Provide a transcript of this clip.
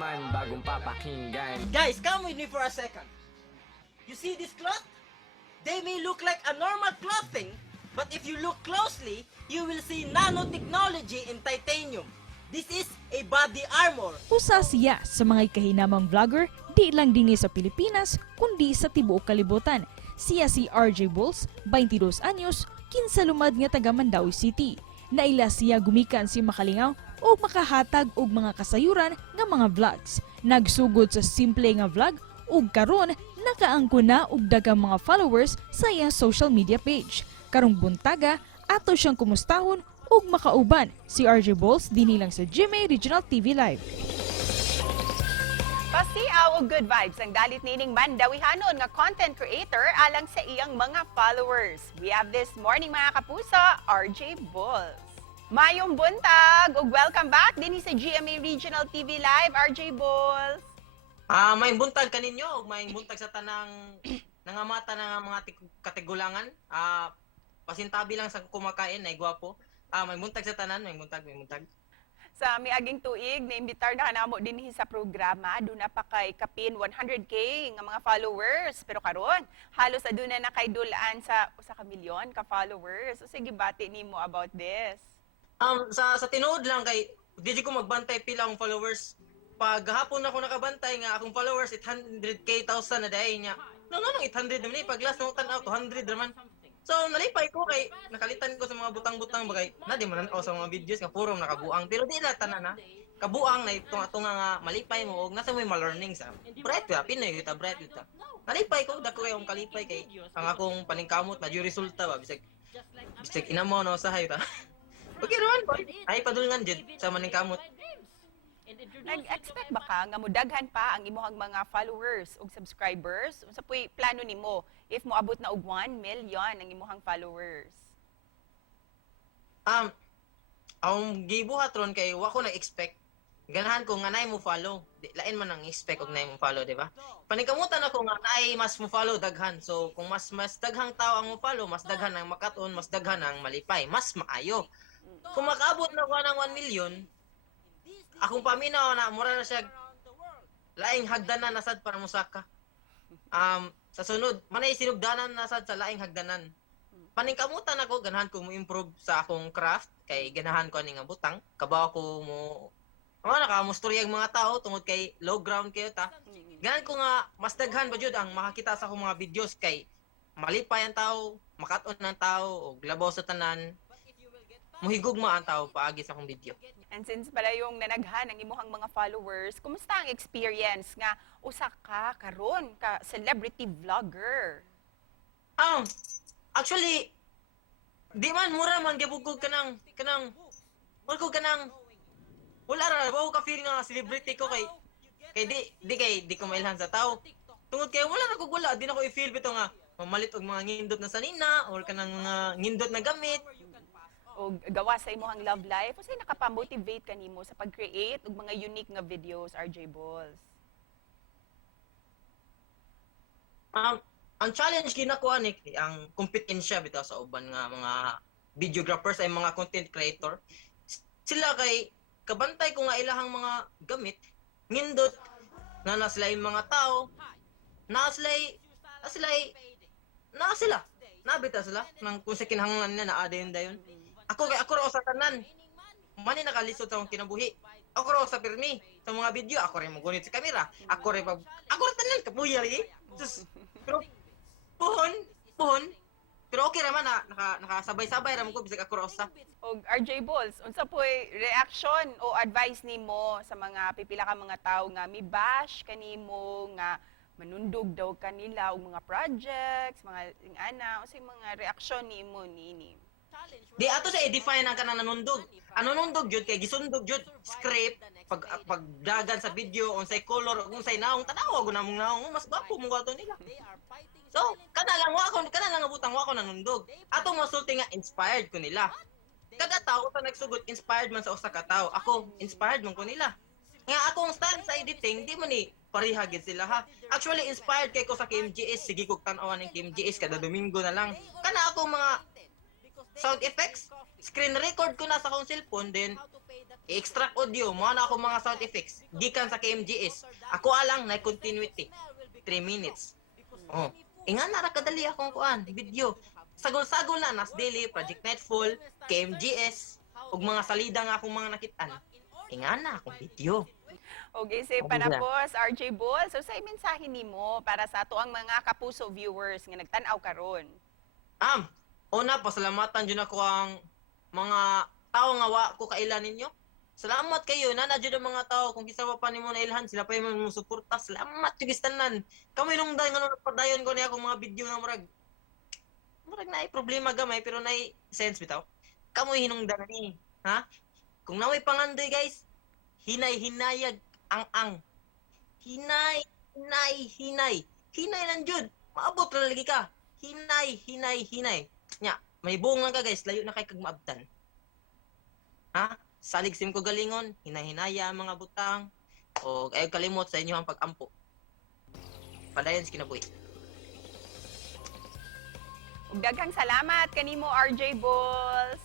naman bagong papakinggan. Guys, come with me for a second. You see this cloth? They may look like a normal clothing, but if you look closely, you will see nanotechnology in titanium. This is a body armor. Usa siya sa mga kahinamang vlogger di lang dinhi sa Pilipinas kundi sa tibuok kalibutan. Siya si RJ Bulls, 22 anyos, kinsalumad nga taga Mandawi City. Naila siya gumikan si makalingaw o makahatag og mga kasayuran nga mga vlogs. Nagsugod sa simple nga vlog ug karon nakaangko na og daghang mga followers sa iyang social media page. Karong buntaga ato siyang kumustahon ug makauban si RJ Bulls dinhi lang sa GMA Regional TV Live. Pasiaw og good vibes ang dalit nining Mandawihanon nga content creator alang sa iyang mga followers. We have this morning mga kapuso, RJ Bulls. Mayong buntag ug welcome back dinhi sa GMA Regional TV Live, RJ Bulls. May buntag kaninyo ug may buntag sa tanang nangamata ng mga kategulangan. Pasintabi lang sa kumakain ay gwapo. May buntag sa tanan, may buntag. Sa miaging tuig, naimbitar na kanamo dinhi sa programa, doon na pa kay kapin 100K nga mga followers. Pero karon, halos aduna na kay dulaan sa 1 milyon ka followers. So sige, bati nimo about this. Sa tinuod lang kay di ko magbantay pila ang followers. Pag hapon ako nakabantay nga akong followers 800K thousand na dai niya. Nang 800 naman pag last nang tan-aw 200 naman. So nalipay ko kay nakalitan ko sa mga butang-butang bagay. Na di man sa mga videos nga puro nakabuang pero di na tanan na. Kabuang na tunga-tunga nga malipay mo og nasa may ma-learning sa. Bright ka Pinoy kita bright kita. Nalipay ko dako kay kalipay kay ang akong paningkamot na di resulta ba bisag inamo no usahay ta. Okay naman boy. Ay padulngan jud sa maningkamot. Nag-expect ba ka nga mudaghan pa ang imuhang mga followers ug subscribers? Unsa puy plano nimo if moabot na og 1 million ang imuhang followers? Ang gibuhat ron kay wa ko na-expect. Ganahan ko nga nay mo follow. Lain man ang expect og nay mo follow, di ba? Paningkamutan ako nga nay mas mo follow daghan. So kung mas daghang tao ang mo follow, mas daghan ang makaton, mas daghan ang malipay, mas maayo. Kung makaabot na ko ng 1 million, akong paminaw na mura na siya laing hagdanan nasad para musaka. Sa sunod, manay sinugdanan nasad sa laing hagdanan. Paningkamutan ako, ganahan ko mo improve sa akong craft kay ganahan ko ani nga butang. Kabaw ko mo nakamustorya ang mga tao tungod kay low ground kayo ta. Ganahan ko nga mas daghan ba jud ang makakita sa akong mga videos kay malipay ang tao, makaton ang tao og labaw sa tanan. Muhigugma ang tao paagi sa akong video. And since pala yung nanaghan ang imuhang mga followers, kumusta ang experience nga usa ka karon ka celebrity vlogger? Actually di man mura man gibugog kanang wala ra ba ka feel nga celebrity ko kay di ko mailhan sa tao. Tungod kay wala ra ko wala di na ko i-feel bitaw nga mamalit og mga ngindot na sanina or kanang mga ngindot na gamit. O gawa sa imuhang love life, unsay nakapamotivate kanimo sa pag-create og mga unique nga videos, RJ Bulls? Ang challenge ginakuha ni ang kompetensya bitaw sa uban nga mga videographers ay mga content creator. Sila kay kabantay ko nga ilahang mga gamit, ngindot na sila yung mga tao, na sila nabita sila nang kung sa kinahanglan nila na ada yun dayon. Ako raw sa tanan. Mani nakalisod sa akong kinabuhi. Ako raw sa pirmi sa mga video, ako rin magunit sa kamera. Ako rin tanan kapuya ri. Pero puhon. Pero okay raman na nakasabay-sabay raman ko bisag ako raw sa. Og RJ Bulls, unsa poy reaction o advice nimo sa mga pipila ka mga tawo nga mi-bash kanimo nga manundog daw kanila og mga projects, mga ana, unsay mga reaksyon nimo nini? Di ato sa i-define ang kanang nanundog. Ano nundog jud kay gisundog jud script pagdagan sa video unsay color unsay naong tanaw ko namong naong mas gwapo mo ato nila. So kana lang butang wa ko nanundog. Atong masulti nga inspired ko nila. Kada tawo ta nagsugot inspired man sa usa ka tawo. Ako inspired man ko nila. Nga akong stand sa editing di man ni pareha gid sila ha. Actually inspired kay ko sa KMGS, sige kog tan-awan ng KMGS kada Domingo na lang. Kana akong mga sound effects, screen record ko na sa akong cellphone, then i-extract audio, mo na ako mga sound effects gikan sa KMGS. Ako alang na continuity 3 minutes. Oh, inga na ra kadali akong kuan video. Sagol-sagol na nas daily, Project Nightfall, KMGS ug mga salida nga akong mga nakitaan. Inga na akong video. Okay, say panapos, RJ Bull. So, sa mensahe nimo para sa ato ang mga kapuso viewers nga nagtanaw karon. Una, pasalamatan dyan ako ang mga tao nga wa ko kailan ninyo. Salamat kayo, nanadyo ng mga tao. Kung kisa pa nimo na ilhan, sila pa yung suporta. Salamat yung istanan. Kami nung dahil nga nagpadayon ko niya akong mga video na murag na problema gamay, pero na sense bitaw. Kamoy hinungdan ni. Ha? Kung naway pangandoy guys, hinay-hinayag ang Hinay lang jud. Maabot na lagi ka. Hinay. Nya, may buong lang ka guys, layo na kay kag maabtan. Ha? Salig sim ko galingon, hinahinaya ang mga butang, o ayaw kalimot sa inyo ang pag-ampo. Padayon sa kinabuhi. Ug daghang salamat kanimo RJ Bulls.